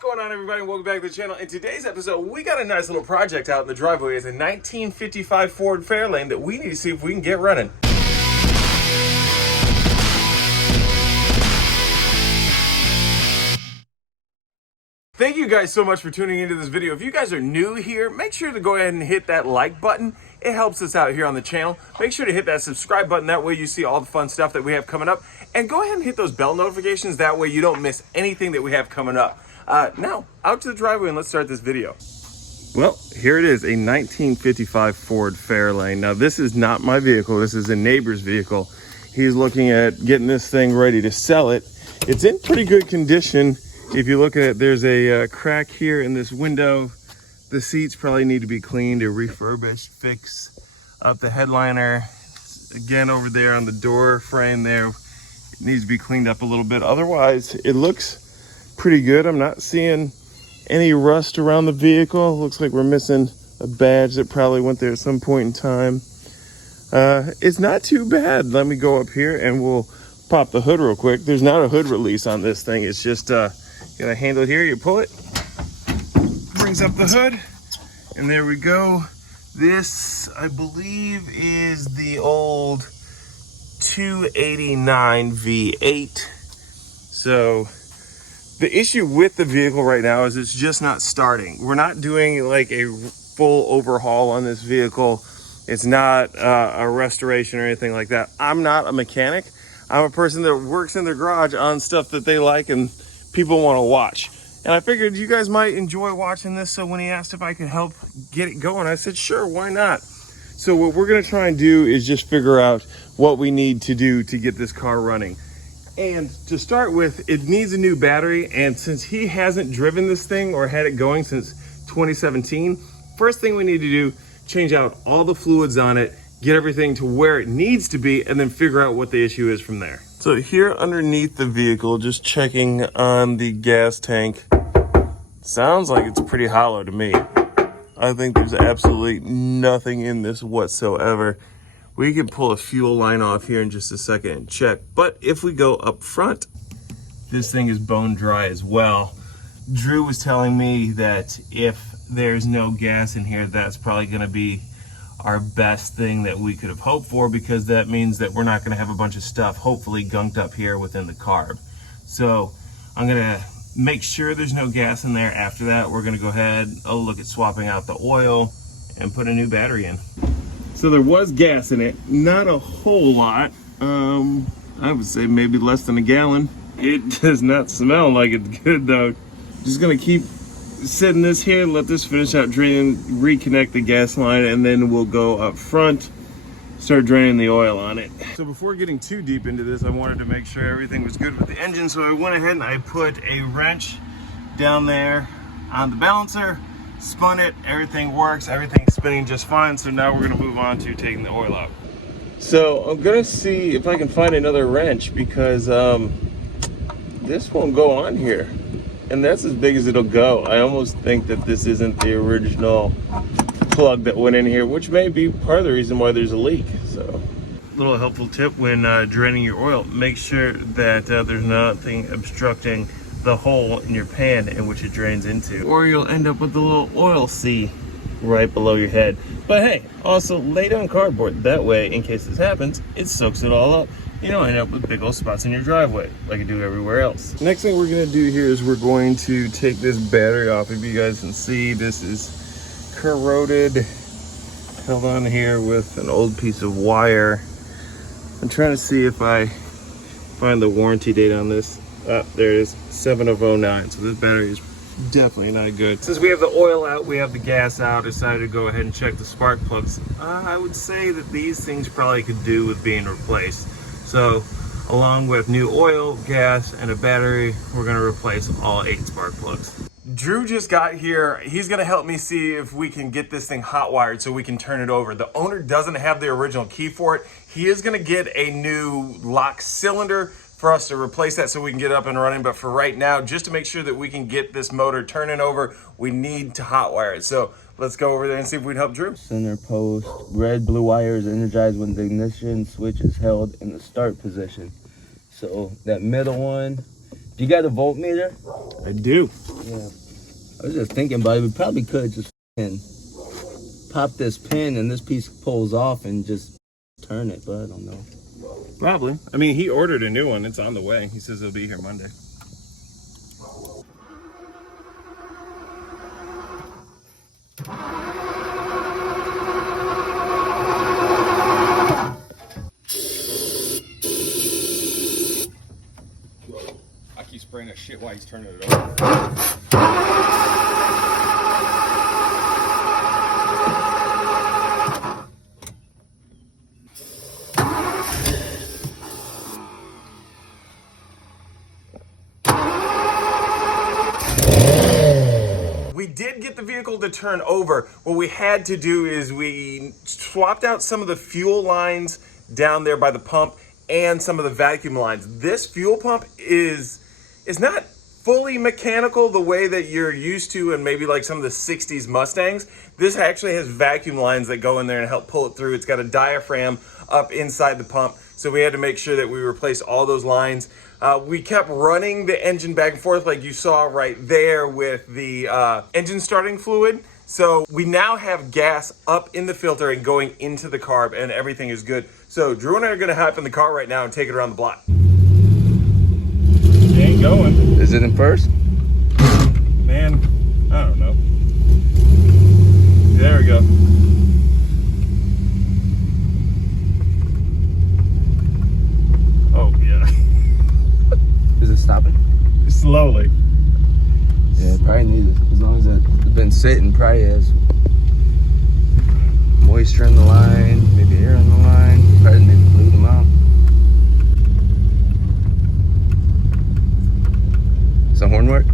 What's going on, everybody? Welcome back to the channel. In today's episode, we got a nice little project out in the driveway. It's a 1955 Ford Fairlane that we need to see if we can get running. Thank you guys so much for tuning into this video. If you guys are new here, make sure to go ahead and hit that like button. It helps us out here on the channel. Make sure to hit that subscribe button. That way you see all the fun stuff that we have coming up. And go ahead and hit those bell notifications. That way you don't miss anything that we have coming up. Now, out to the driveway and let's start this video. Well, here it is, a 1955 Ford Fairlane. Now, this is not my vehicle. This is a neighbor's vehicle. He's looking at getting this thing ready to sell it. It's in pretty good condition. If you look at it, there's a crack here in this window. The seats probably need to be cleaned or refurbished, fix up the headliner. Again, over there on the door frame there, it needs to be cleaned up a little bit. Otherwise, it looks pretty good. I'm not seeing any rust around the vehicle. It looks like we're missing a badge that probably went there at some point in time. It's not too bad. Let me go up here and we'll pop the hood real quick. There's not a hood release on this thing. It's just got a handle here, you pull it, brings up the hood, and there we go. This, I believe, is the old 289 V8. So the issue with the vehicle right now is it's just not starting. We're not doing like a full overhaul on this vehicle. It's not a restoration or anything like that. I'm not a mechanic. I'm a person that works in their garage on stuff that they like and people want to watch. And I figured you guys might enjoy watching this, so when he asked if I could help get it going, I said, sure, why not? So what we're going to try and do is just figure out what we need to do to get this car running. And to start with, it needs a new battery, and since he hasn't driven this thing or had it going since 2017, first thing we need to do, change out all the fluids on it, get everything to where it needs to be, and then figure out what the issue is from there. So here underneath the vehicle, just checking on the gas tank. Sounds like it's pretty hollow to me. I think there's absolutely nothing in this whatsoever. We can pull a fuel line off here in just a second and check. But if we go up front, this thing is bone dry as well. Drew was telling me that if there's no gas in here, that's probably gonna be our best thing that we could have hoped for, because that means that we're not going to have a bunch of stuff hopefully gunked up here within the carb. So I'm going to make sure there's no gas in there. After that, we're going to go ahead, look at swapping out the oil and put a new battery in. So there was gas in it, not a whole lot. I would say maybe less than a gallon. It does not smell like it's good though. Just going to keep setting this here, let this finish out draining, reconnect the gas line, and then we'll go up front, start draining the oil on it. So before getting too deep into this, I wanted to make sure everything was good with the engine, so I went ahead and I put a wrench down there on the balancer, spun it, everything works, everything's spinning just fine. So now we're going to move on to taking the oil out. So I'm going to see if I can find another wrench, because this won't go on here. And that's as big as it'll go. I almost think that this isn't the original plug that went in here, which may be part of the reason why there's a leak. So, little helpful tip when draining your oil, make sure that there's nothing obstructing the hole in your pan in which it drains into, or you'll end up with a little oil sea right below your head. But hey, also lay down cardboard. That way, in case this happens, it soaks it all up. You don't end up with big old spots in your driveway like you do everywhere else. Next thing we're gonna do here is we're going to take this battery off. If you guys can see, this is corroded, held on here with an old piece of wire. I'm trying to see if I find the warranty date on this. There it is, 7 of 09. So this battery is definitely not good. Since we have the oil out, we have the gas out, I decided to go ahead and check the spark plugs. I would say that these things probably could do with being replaced. So along with new oil, gas, and a battery, we're gonna replace all 8 spark plugs. Drew just got here. He's gonna help me see if we can get this thing hot wired so we can turn it over. The owner doesn't have the original key for it. He is gonna get a new lock cylinder for us to replace that so we can get up and running. But for right now, just to make sure that we can get this motor turning over, we need to hot wire it. So let's go over there and see if we can help Drew. Center post, red blue wire is energized when the ignition switch is held in the start position. So that middle one You got a voltmeter? I do. Yeah. I was just thinking about it. We probably could just pop this pin and this piece pulls off and just turn it, but I don't know. Probably. I mean, he ordered a new one. It's on the way. He says it'll be here Monday. I keep spraying that shit while he's turning it over. We did get the vehicle to turn over. What we had to do is we swapped out some of the fuel lines down there by the pump and some of the vacuum lines. This fuel pump is not fully mechanical the way that you're used to and maybe like some of the 60s Mustangs. This actually has vacuum lines that go in there and help pull it through. It's got a diaphragm up inside the pump. So we had to make sure that we replaced all those lines. We kept running the engine back and forth like you saw right there with the engine starting fluid. So we now have gas up in the filter and going into the carb and everything is good. So Drew and I are gonna hop in the car right now and take it around the block. It ain't going. Is it in first? Man, I don't know. There we go. Oh, yeah. Is it stopping? Slowly. Yeah, it probably needs it. As long as it's been sitting, probably has moisture in the line, maybe air in the line. Probably maybe blew them out. Does the horn work?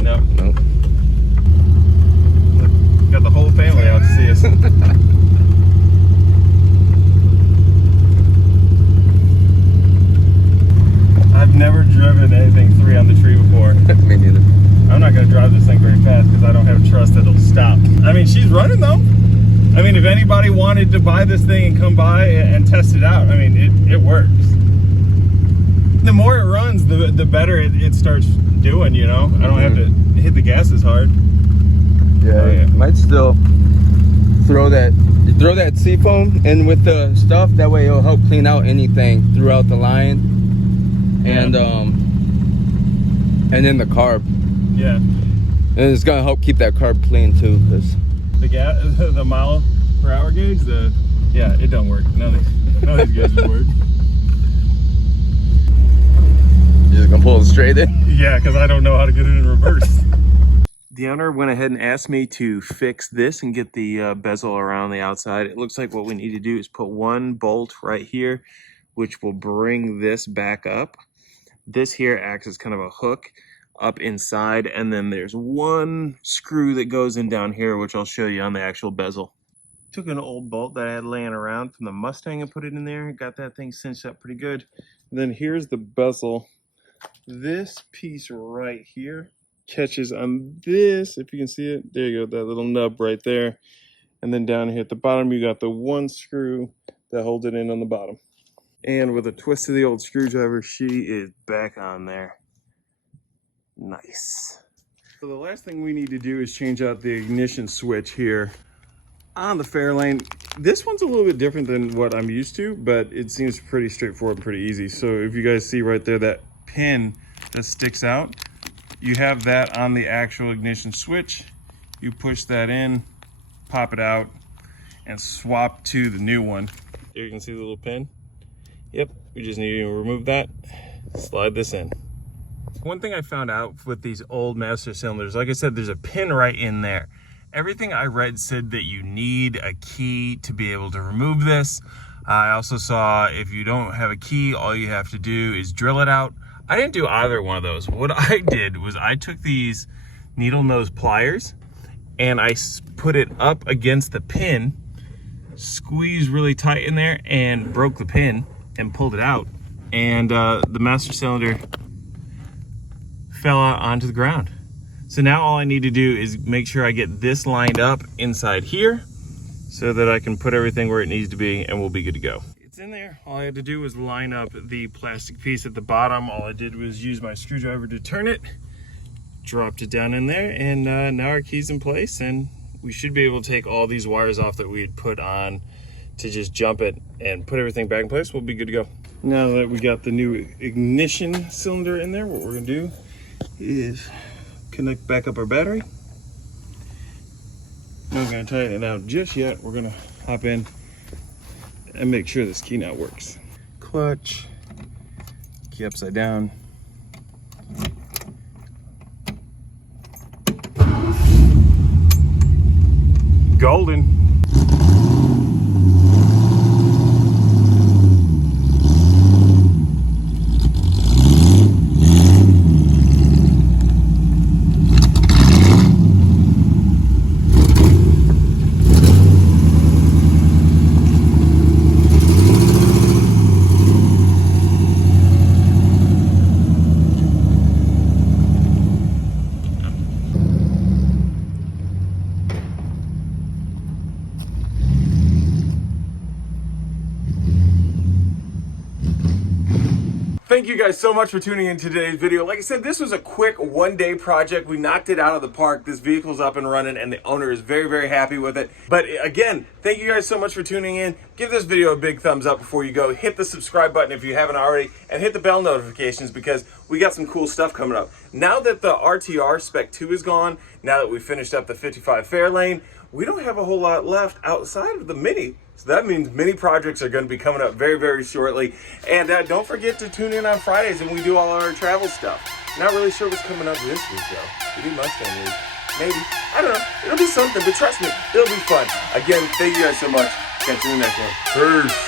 No. Nope. Got the whole family out to see us. I've never driven anything 3 on the tree before. Me neither. I'm not gonna drive this thing very fast because I don't have trust that it'll stop. I mean, she's running though. I mean, if anybody wanted to buy this thing and come by and test it out, I mean, it works. The more it runs, the better it starts doing, you know? I don't have to hit the gas as hard. Yeah, Oh, yeah. might still throw that seafoam in with the stuff. That way it'll help clean out anything throughout the line. And then the carb. Yeah. And it's gonna help keep that carb clean too, because The gas, the mile per hour gauge, yeah, it don't work. None of these gauges work. you're just gonna pull it straight in. Yeah, because I don't know how to get it in reverse. The owner went ahead and asked me to fix this and get the bezel around the outside. It looks like what we need to do is put one bolt right here, which will bring this back up. This here acts as kind of a hook up inside, and then there's one screw that goes in down here, which I'll show you on the actual bezel. Took an old bolt that I had laying around from the Mustang and put it in there. Got that thing cinched up pretty good. And then here's the bezel. This piece right here catches on this, if you can see it. There you go, that little nub right there. And then down here at the bottom, you got the one screw that holds it in on the bottom. And with a twist of the old screwdriver, she is back on there. Nice. So the last thing we need to do is change out the ignition switch here on the Fairlane. This one's a little bit different than what I'm used to, but it seems pretty straightforward and pretty easy. So if you guys see right there, that pin that sticks out, you have that on the actual ignition switch. You push that in, pop it out, and swap to the new one. Here you can see the little pin. Yep, we just need to remove that, slide this in. One thing I found out with these old master cylinders, like I said, there's a pin right in there. Everything I read said that you need a key to be able to remove this. I also saw if you don't have a key, all you have to do is drill it out. I didn't do either one of those. What I did was I took these needle nose pliers and I put it up against the pin, squeezed really tight in there and broke the pin and pulled it out. And the master cylinder fell out onto the ground. So now all I need to do is make sure I get this lined up inside here so that I can put everything where it needs to be and we'll be good to go. It's it's in there. All I had to do was line up the plastic piece at the bottom. All I did was use my screwdriver to turn it, dropped it down in there, and now our key's in place, and we should be able to take all these wires off that we had put on to just jump it and put everything back in place. We'll be good to go. Now that we got the new ignition cylinder in there, what we're gonna do is connect back up our battery. Not gonna tighten it out just yet. We're gonna hop in and make sure this key now works. Clutch, key upside down. Golden. Thank you guys so much for tuning in to today's video. Like I said, this was a quick one-day project. We knocked it out of the park. This vehicle's up and running, and the owner is very, very happy with it. But again, thank you guys so much for tuning in. Give this video a big thumbs up before you go. Hit the subscribe button if you haven't already, and hit the bell notifications because we got some cool stuff coming up. Now that the RTR Spec 2 is gone, now that we finished up the 55 Fairlane, we don't have a whole lot left outside of the Mini. So that means mini projects are going to be coming up very, very shortly. And don't forget to tune in on Fridays when we do all our travel stuff. Not really sure what's coming up this week, though. Maybe Mustang Week. Maybe. I don't know. It'll be something, but trust me, it'll be fun. Again, thank you guys so much. Catch you in the next one. Peace.